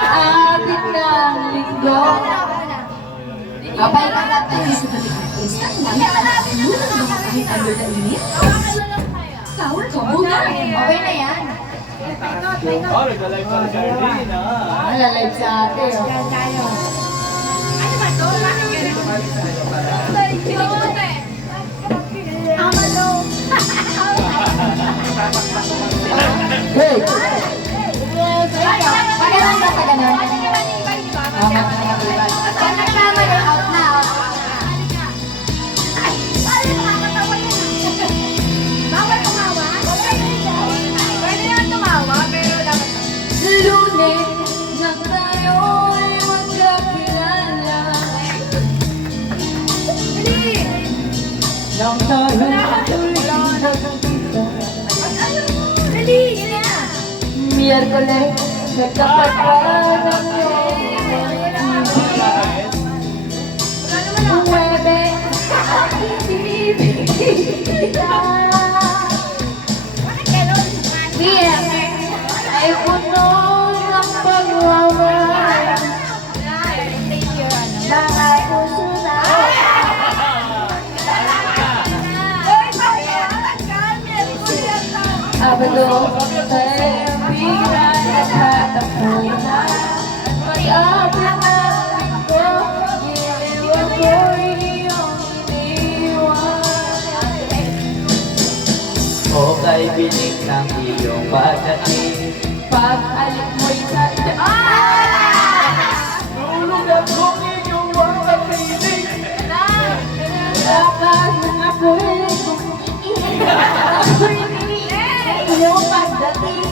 Atin ng linggo. Kapay ka natin. Kahit under the init. Sour combo na. Okay na yan. Malalive sa atin. Ano ba ito? Hey! Pagalan ka, pagalan. Pag nagkamali, out na, out. Bawal tumawa? Pwede naman tumawa, pero dapat Lunes nang tayo'y magkakilala. Nang tayo'y magkakilala. Dali, yun na. Miyerkules, nagkapagpag ang Huwebe, ibibigita. Viernes, ay puno ng pagwawala. Mga puso na. Abado, tayo bigla nagtatapoy na. Pag-abot namin ko, iniwan ko iyong iniwan. O kay binig ng iyong pagdating. Pag-alik mo'y sadya. Tulungan kong iyong mga piling. Lakad ng ako'y kumikinig. Ako'y iniinig iyong pagdating.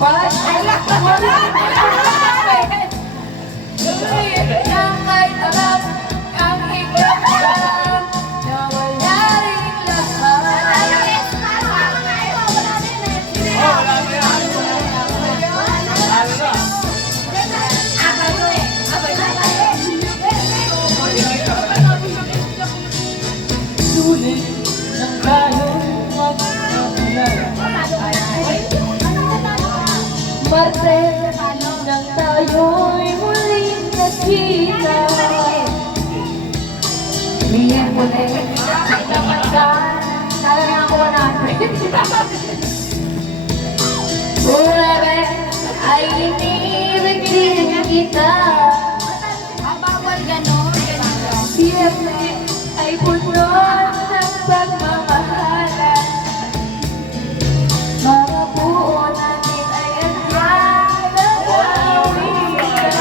Pag-alik mo'y sadya. Nang kahit alam ang higap lang na wala rin lahat. Sulit ng tayong magkakilala. Martes nang tayo'y muling nakita. Miyerkules naman ka, talagang ako natin. Huwebes ay inibig din kita. Bawal ganon. Viernes ay puno ng pagmamahalan. Mga buo natin ay andyan ng awitan.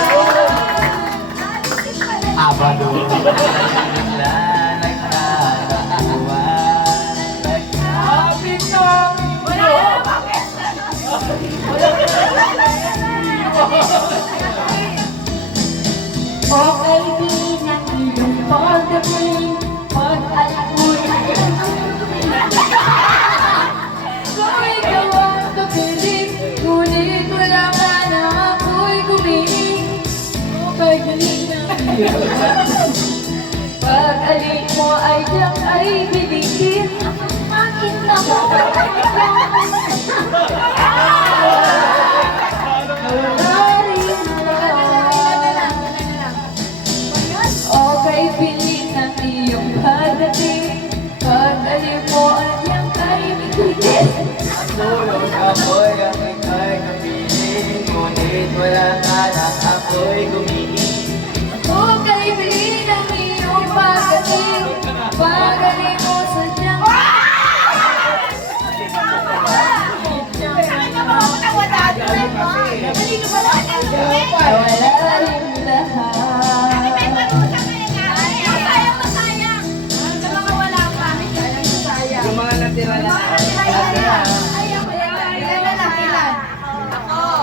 Abado, bigla nagtatapuan. Nagkabit ng Okay din ang iyong pagdating. Pag-alik mo'y kung ikaw ang kapiling, ngunit wala ka na ako'y gumiling. Okay galing ang iyong pag-alik mo ay diyak ay biligin. Akin na mo okay, piling ang iyong pagdating. Pag-alim mo at yung kaibigin. Ang tulog ako'y ang ika'y kapiling. Ngunit wala ka na ako'y gumiling. Okay, piling ang iyong pagdating. Pag-alim mo sa diyang wala rin lahat. Yung mga natira na.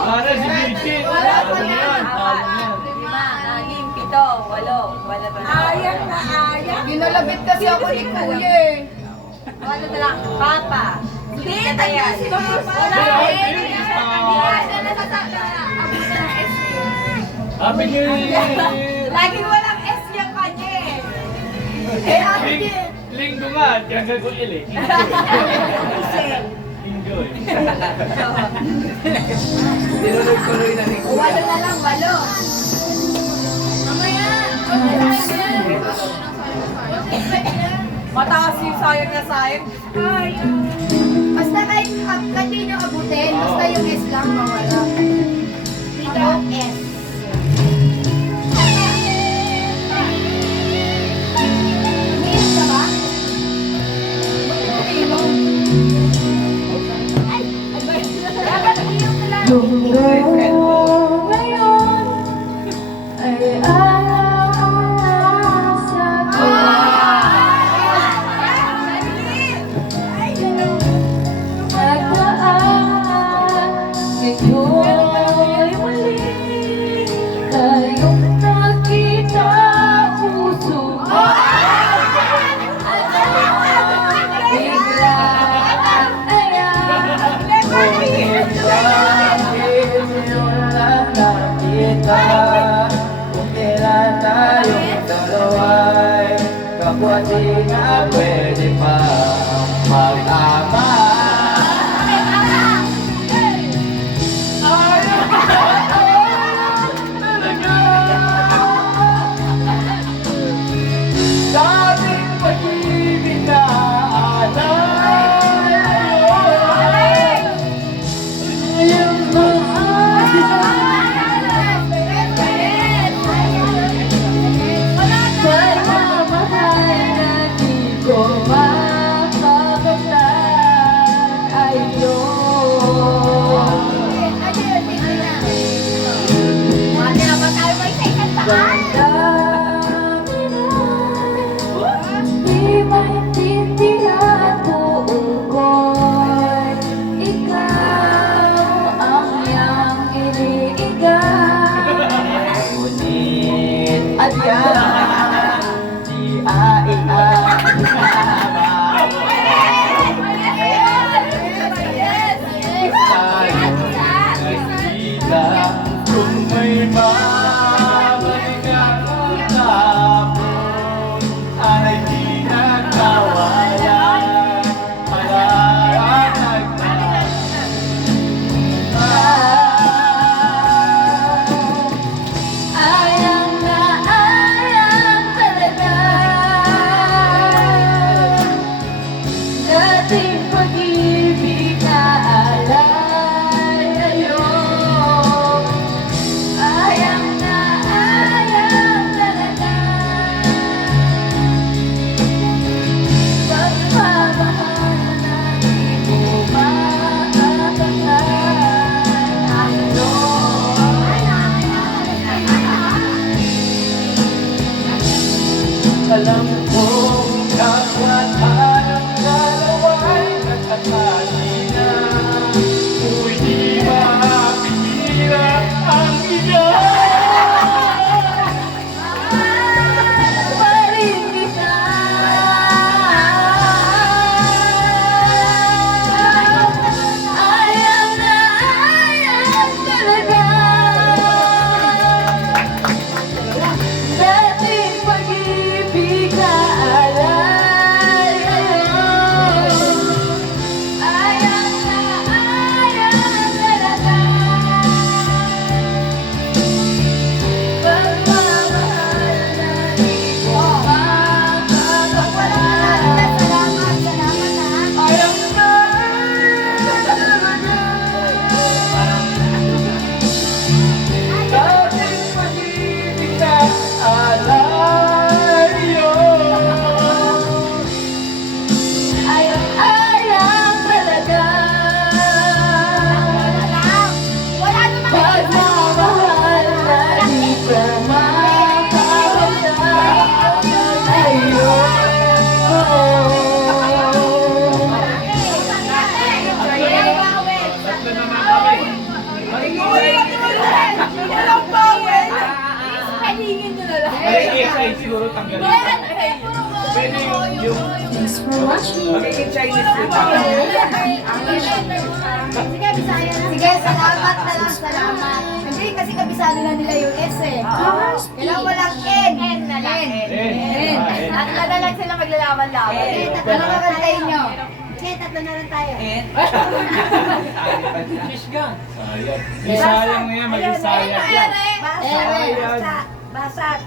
Para si Virgin. Ano yan? Ayan na ayan. Ginalabit kasi ako ni Kuya eh. Ano na lang? Papa. Hindi, tayo si Papa. Wala eh. Happy New Year! Laging walang S yung kanya eh. Eh, happy Linggo nga, kaya ko ili. Enjoy. Tinuloy-tuloy na ni Kuya. Walo na lang, walo. Mamaya! Mataas yung sayang na sayang. Basta kahit hindi nyo abutin, basta yung S lang mawala. Dito, S. Umiinom ka ba? Dapat umiinom ka lang. Yung ngayon ay alam sa nagdaan. Ngayon muli tayong nakita puso mo. Bigla Kung kailan tayong dalawa'y kapwa di nga pwede pa mag-ama. Dating pag-ibig na alay. yung pagmamahal na di ko makakasal ay yun. Damdamin na di maintindihan buong ko'y ikaw ang iyang iniigal. Ngunit at yan, di kung may babalik akong tapon ay di nagkawalan palaranag na Ayang na ayang talaga. Dating pag-ibig na alay ngayon. Ayang na ayang talaga. Pagmamahal na di mo makakasal ay alam kong kapwa tayong dalawa'y nagkasali na kung di mapigilan ang iyan. parin kita. Ayang na ayang talaga. Dating pag-ibig na alay ngayon. Ayang na ayang talaga. Pagmamahal na di ko makakasal. Ayang na Dating pag-ibig na alay yun. ayang ayang talaga. Pagmamahal na di ko makakasal. Ayun. Siguro tanggalin. Pwede yung Thanks for watching. magiging Chinese food. Sige, Bisaya na. Sige, salamat na lang, salamat. Hindi, kasi kabisado na nila yung S eh. Kailangan mo lang N. N na lang. N. At nadalag sila maglalaban-laban. Ano kakantayin nyo? Kaya tatlo na lang tayo. Isayang mo yan, mag-isayang. Basag.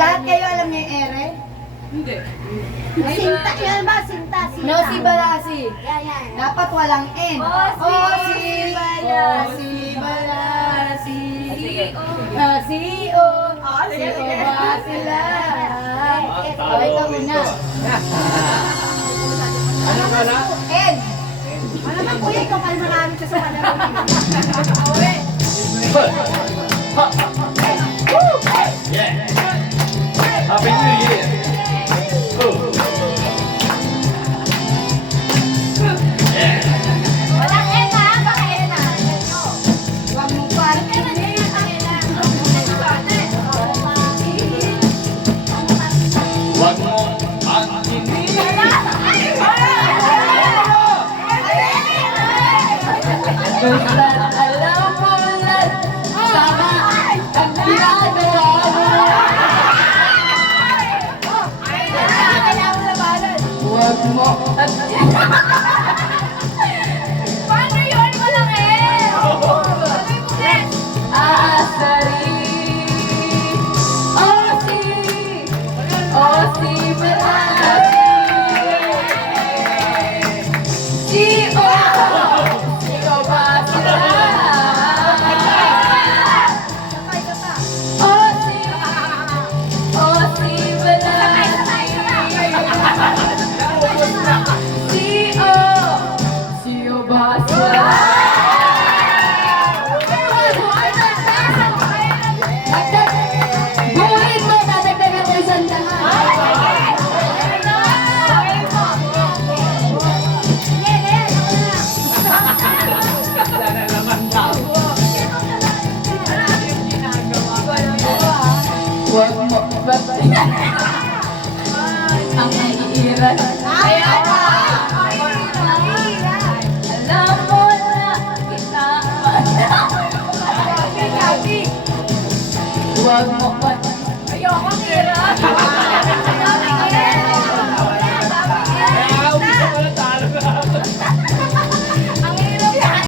Lahat kayo alam niyo yung ere? Hindi. Sinta, yan ba? Sinta. No, si Balasi. Yan. Dapat walang N. si Balasi. Balasi. Sige. Si-O. Si-O ba sila? O, ikaw muna. Ano ba na? N. Ano naman kuya, ikaw pala marami ka sa panahon. Happy New Year! Walang N ha? Baka N ha? Huwag mong parinig. Huwag mo ang kinig! Basta alam mo lang, tama ang ginagawa mo. Huwag mo at Paano yun? Walang N! aasari. O si Balasi. Si-O. Si-O ba sila? O si Balasi. Si-O. Si-O ba sila? Buuin mo, dadagdagan ko isang Huwag mo ba't ang iiran? Alam mo na kita. Huwag mo